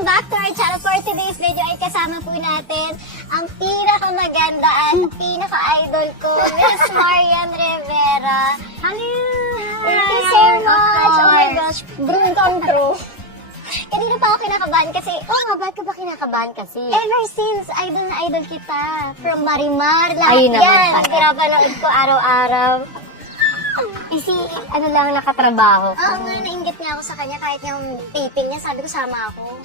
Welcome back to our channel. For today's video ay kasama po natin ang pinakamaganda at pinaka-idol ko, Miss Marian Rivera. Hello! Thank you so much. Oh my gosh, dream come true. Kanina pa ako kinakabahan kasi, Ba't ka ba kinakabahan kasi? ever since, idol na idol kita. From Marimar, lahat Ayun naman yan. pala. Pinapanood ko araw-araw. Ano lang nakatrabaho ko. Oo nga, nainggit nga ako sa kanya kahit yung taping niya, sabi ko sama ako.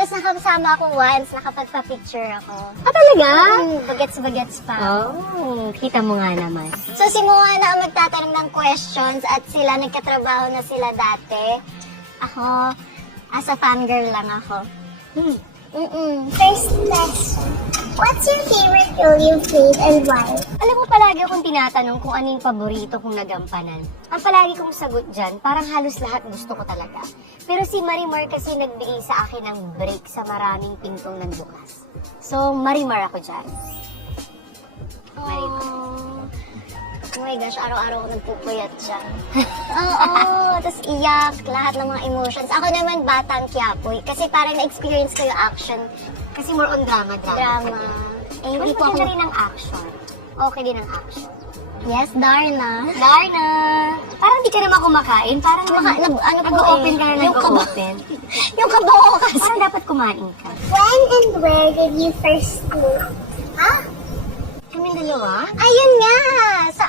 Tapos nakasama ako once, nakapagpa-picture ako. Talaga? Bagets-bagets pa. Oh, kita mo nga naman. So si Moana ang magtatanong ng questions at sila nagkatrabaho na sila dati. Ako, as a fangirl lang ako. First question. What's your favorite role you've played and why? Alam mo, palagi akong tinatanong kung ano yung paborito kong nagampanan. Ang palagi kong sagot dyan, parang halos lahat gusto ko talaga. Pero si Marimar kasi nagbigay sa akin ng break sa maraming pintong nagbukas. So, Marimar ako dyan. Oh my gosh, araw-araw ako nagpupuyat siya. Oo, tapos iyak, lahat ng mga emotions. Ako naman batang Quiapo, kasi parang na-experience ko yung action. Kasi more on drama. Drama. Eh, hindi ko Maganda ako... rin ang action. Okay din ang action. Yes, Darna. Darna! Parang di ka naman kumakain. Parang ano po nag-open eh, ka na yung nag-open. Yung kabuo kasi. Parang dapat kumain ka. When and where did you first meet? Kaming dalawa? Ayun nga! Sa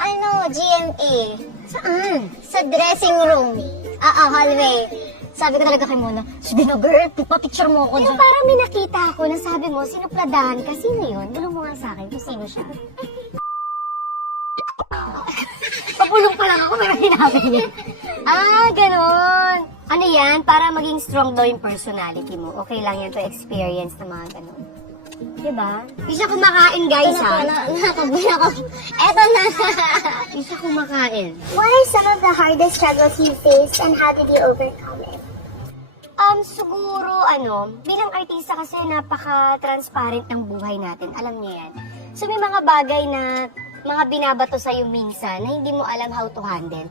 GMA. Saan? Sa dressing room. Hallway. Sabi ko talaga kay Mona, sige na girl, picture mo ako Pero dyan. parang may nakita ako na sabi mo, sinupladahan ka. Sino yun? Bulong mo nga sa akin kung sino siya. Papulong pa lang ako, pero sinabi niya. Ganon. Ano yan? Para maging strong daw yung personality mo. Okay lang yan to experience na mga ganon. Diba? Di siya kumakain, guys, Ito na ha? po, nakakabuhin ako. Eto na! Di siya kumakain. What are some of the hardest struggles you faced and how did you overcome it? Siguro, bilang artista kasi napaka-transparent ng buhay natin. Alam niya yan. So, may mga bagay na mga binabato sa'yo minsan na hindi mo alam how to handle.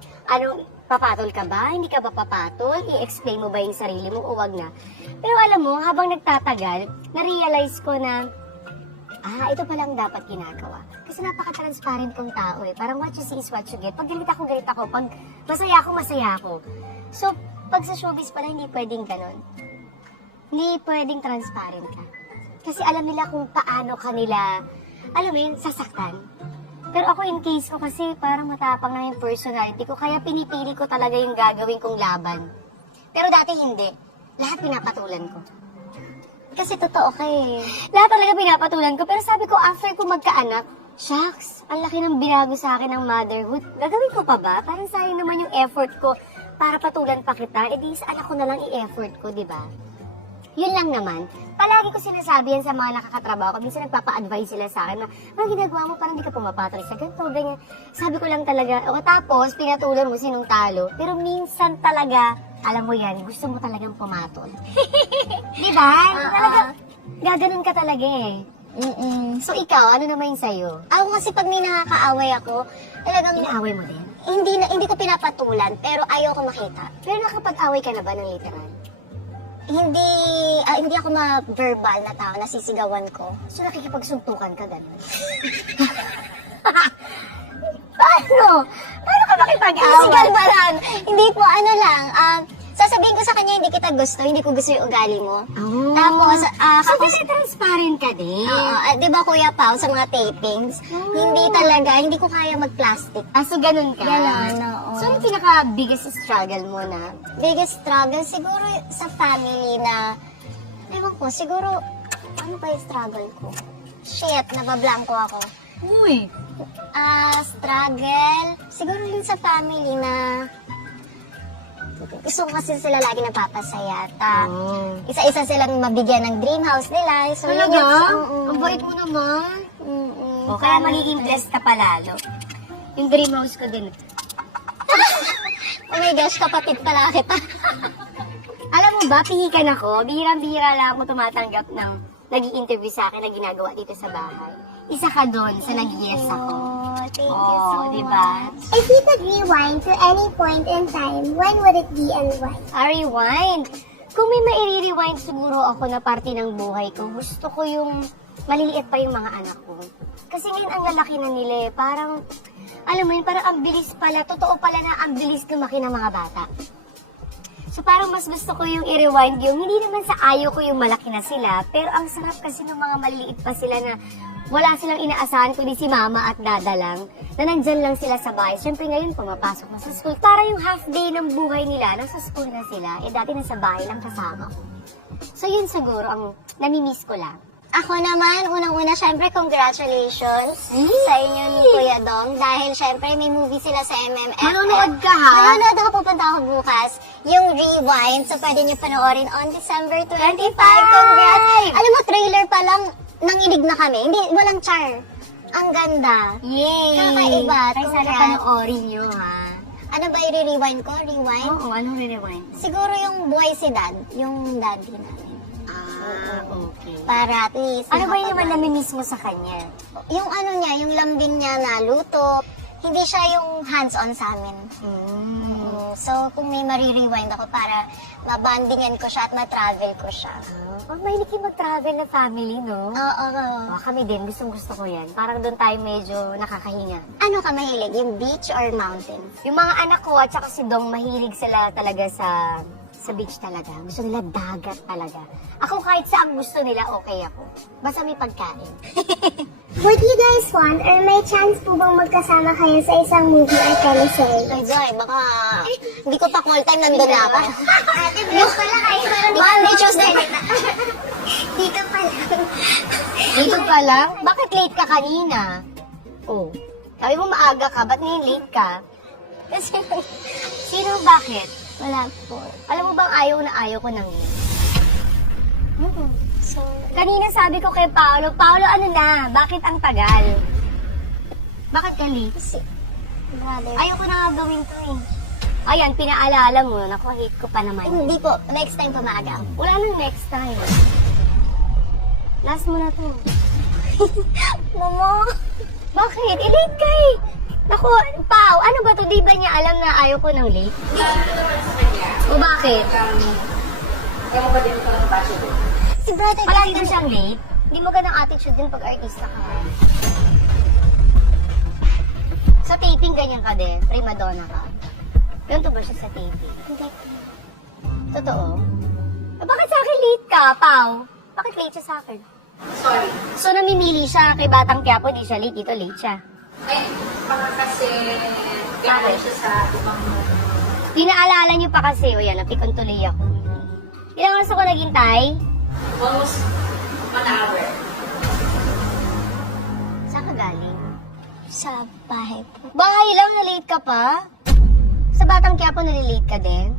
Papatol ka ba? Hindi ka ba papatol? I-explain mo ba yung sarili mo o wag na? Pero alam mo, habang nagtatagal, na-realize ko na, ito palang dapat ginagawa. Kasi napaka-transparent kong tao eh. Parang what you see is what you get. Pag galit ako, galit ako. Pag masaya ako, masaya ako. So, pag sa showbiz pala, hindi pwedeng ganon. Hindi pwedeng transparent ka. Kasi alam nila kung paano kanila, alam mo yun, sasaktan. Pero ako in case ko kasi parang matapang na yung personality ko, kaya pinipili ko talaga yung gagawin kong laban. Pero dati hindi. Lahat pinapatulan ko. Kasi totoo ka eh. Lahat talaga pinapatulan ko, pero sabi ko after ko magkaanak, shucks, ang laki ng binago sa akin ng motherhood. Gagawin ko pa ba? Parang sayang naman yung effort ko para patulan pa kita. E di sa anak ko na lang i-effort ko, di ba? Yun lang naman. Palagi ko sinasabi yan sa mga nakakatrabaho ko. Minsan nagpapa-advise sila sa akin na, ginagawa mo parang di ka pumapatol sa ganito, ganyan. Sabi ko lang talaga, tapos pinatulan mo sinong talo. Pero minsan talaga, alam mo yan, gusto mo talagang pumatol. Di ba? Talaga, gaganon ka talaga eh. So ikaw, ano naman yung sa'yo? Ako kasi pag may nakakaaway ako, talagang Inaaway mo din? hindi ko pinapatulan, pero ayaw ko makita. Pero nakapag-away ka na ba ng literal? Hindi ako ma-verbal na tao, nasisigawan ko. So nakikipagsuntukan ka gano'n? Paano? Paano ka makipag-away? Physical ba lang? Hindi po, sasabihin ko sa kanya, hindi kita gusto, hindi ko gusto yung ugali mo. Oh. Tapos, So, kasi transparent ka din. di ba Kuya Pao, sa mga tapings, hindi ko kaya mag-plastic. So ganun ka? Ganon, oo. So, ano pinaka-biggest struggle mo na? Biggest struggle, siguro sa family na, ewan ko, siguro, ano ba yung struggle ko? Shit, nabablanko ako. Uy! Struggle, siguro yun sa family na, gusto ko kasi sila lagi napapasaya. Isa-isa silang mabigyan ng dream house nila. So, yun Talaga? yung- Ang bait mo naman. Mm-mm. Kaya magiging blessed ka palalo. Yung dream house ko din. Oh my gosh, kapatid pala kita. Alam mo ba, pihikan ako. Bihirang-bihira lang ako tumatanggap ng nag-i-interview sa akin na ginagawa dito sa bahay. Isa ka doon sa nag-yes ako. Thank you so diba? much. If you could rewind to any point in time, when would it be and why? Rewind. Kung may mairi-rewind siguro ako na parte ng buhay ko, gusto ko yung maliliit pa yung mga anak ko. Kasi ngayon ang lalaki na nila eh. Parang, alam mo yun, parang ang bilis pala, totoo pala na ang bilis lumaki ng mga bata. So parang mas gusto ko yung i-rewind yung, hindi naman sa ayaw ko yung malaki na sila, pero ang sarap kasi ng mga maliliit pa sila na wala silang inaasahan kundi si mama at dada lang, na nandyan lang sila sa bahay. Siyempre ngayon pumapasok na sa school. Para yung half day ng buhay nila, nasa school na sila, eh dati nasa bahay lang kasama ko. So yun siguro ang namimiss ko lang. Ako naman, unang-una, syempre, congratulations sa inyo ni Kuya Dong. Dahil syempre, may movie sila sa MMFF. Manonood ka, ha? Manonood ako, pupunta ako bukas. Yung Rewind, so pwede nyo panoorin on December 25. Congrats! Alam mo, trailer pa lang, nanginig na kami. Hindi, walang char. Ang ganda. Yay! Kakaiba. Ay, sana Congrats. panoorin nyo, ha? Ano ba i-rewind ko? Rewind? Oo, anong re-rewind? Siguro yung buhay si Dad. Yung daddy namin. Okay. Para at least... Ano ba yung naman nakapag- namimiss mo sa kanya? Yung ano niya, yung lambing niya na luto, hindi siya yung hands-on sa amin. So, kung may marirewind ako para mabandingan ko siya at ma-travel ko siya. Mahilig kayo mag-travel na family, no? Oo. Kami din, gustong-gusto ko yan. Parang doon tayo medyo nakakahinga. Ano ka mahilig? Yung beach or mountain? Yung mga anak ko at saka si Dong, mahilig sila talaga sa beach talaga. Gusto nila dagat talaga. Ako kahit saan gusto nila, okay ako. Basta may pagkain. Would you guys want or may chance po bang magkasama kayo sa isang movie or teleserye? Ay, Joy, baka hindi ko pa call time, nandun na ako. Ate, bless pala kayo. Monday, Tuesday. Dito pa lang. Dito pa lang? Bakit late ka kanina? Oh, sabi mo maaga ka, ba't ngayon late ka? Kasi, sino bakit? Wala po. Alam mo bang ayaw na ayaw ko nang yun? So, Kanina sabi ko kay Paolo, Paolo ano na, bakit ang tagal? Bakit ka late? brother. Ayaw ko na nga gawin to eh. Ayan, pinaalala mo, naku, hate ko pa naman. Hindi po. Next time pa maaga. Wala nang next time. Last mo na to. Mama. Bakit? I-late ka eh. Naku, Pao, ano ba to? Di ba niya alam na ayaw ko ng late? O bakit? Si brother Palagi din siyang late? Hindi mo ganang attitude din pag artista ka. Sa taping, ganyan ka din. Prima donna ka. Ganito ba siya sa taping? Hindi. Totoo? Bakit sa akin late ka, Pao? Bakit late siya sa akin? Sorry. So, namimili siya kay Batang Quiapo, di siya late, dito late siya. Eh, baka kasi gano'n siya sa ibang Pinaalala niyo pa kasi, o yan, napikon tuloy ako. Ilang oras ako naghintay? almost 1 hour. Saan ka galing? Sa bahay po. Bahay lang, na-late ka pa? Sa Batang Quiapo, nalilate ka din?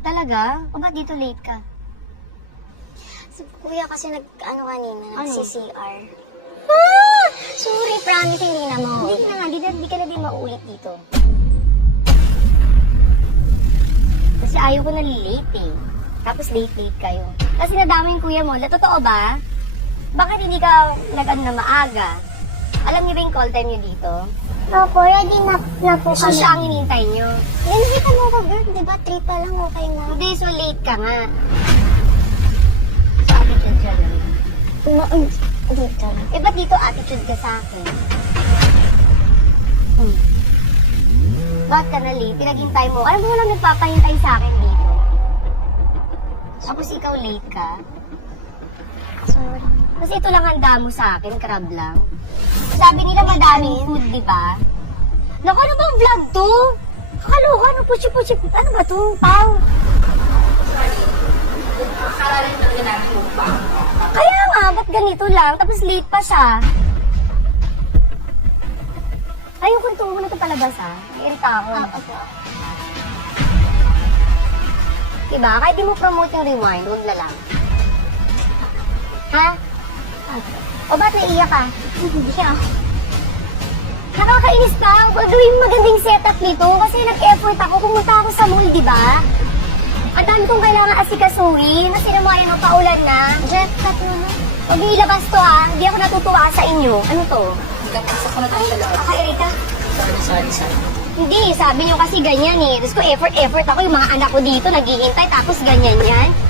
Talaga? O ba't dito late ka? Si kuya kasi nag-ano kanina, Ano? nag-CCR. Sorry, promise, hindi na mo. Hindi na nga, di ka na din maulit dito. Kasi ayaw ko nalilate eh. Tapos late kayo. Kasi nadama yung kuya mo. Totoo ba? Bakit hindi ka nag-ano na maaga? Alam niyo ba yung call time niyo dito? Opo, ready na po So kami. siya ang hinintay niyo. Hindi, nakita mo ako, girl. Di ba, 3 pa lang, okay na. Hindi, so late ka nga. So attitude siya lang. Dito lang. Eh, ba't dito attitude ka sa akin? Ba't ka na late? Pinaghintay mo. Alam mo, walang nagpapahintay sa akin dito. Tapos ikaw late ka. Sorry. Kasi ito lang handa mo sa akin, crab lang. Sabi nila madaming food, di ba? Naku, ano bang vlog to? Kakaloka, ano puchi-puchi. Ano ba to, Pao? Akala rin talaga namin mukbang. Kaya nga, ba't ganito lang? Tapos late pa siya. Ayun, kung tumo na ito palabas ha. Iirita ako. Opo. Diba? Kahit di mo promote yung rewind, huwag na lang. Ha? O ba't naiiyak ka? Hindi siya. Nakakainis ka. Gawin mo magandang setup nito kasi nag-effort ako. Pumunta ako sa mall, di ba? Ang dami kong kailangan asikasuhin. Kasi naman yan, paulan na. Jet cut mo na. Huwag niyo ilabas to ha. Hindi ako natutuwa sa inyo. Ano to? Kapasok ko na tayo sa loob. Kakairita. Sorry. Hindi, sabi niyo kasi ganyan eh. Tapos ko effort ako, yung mga anak ko dito naghihintay, tapos ganyan yan.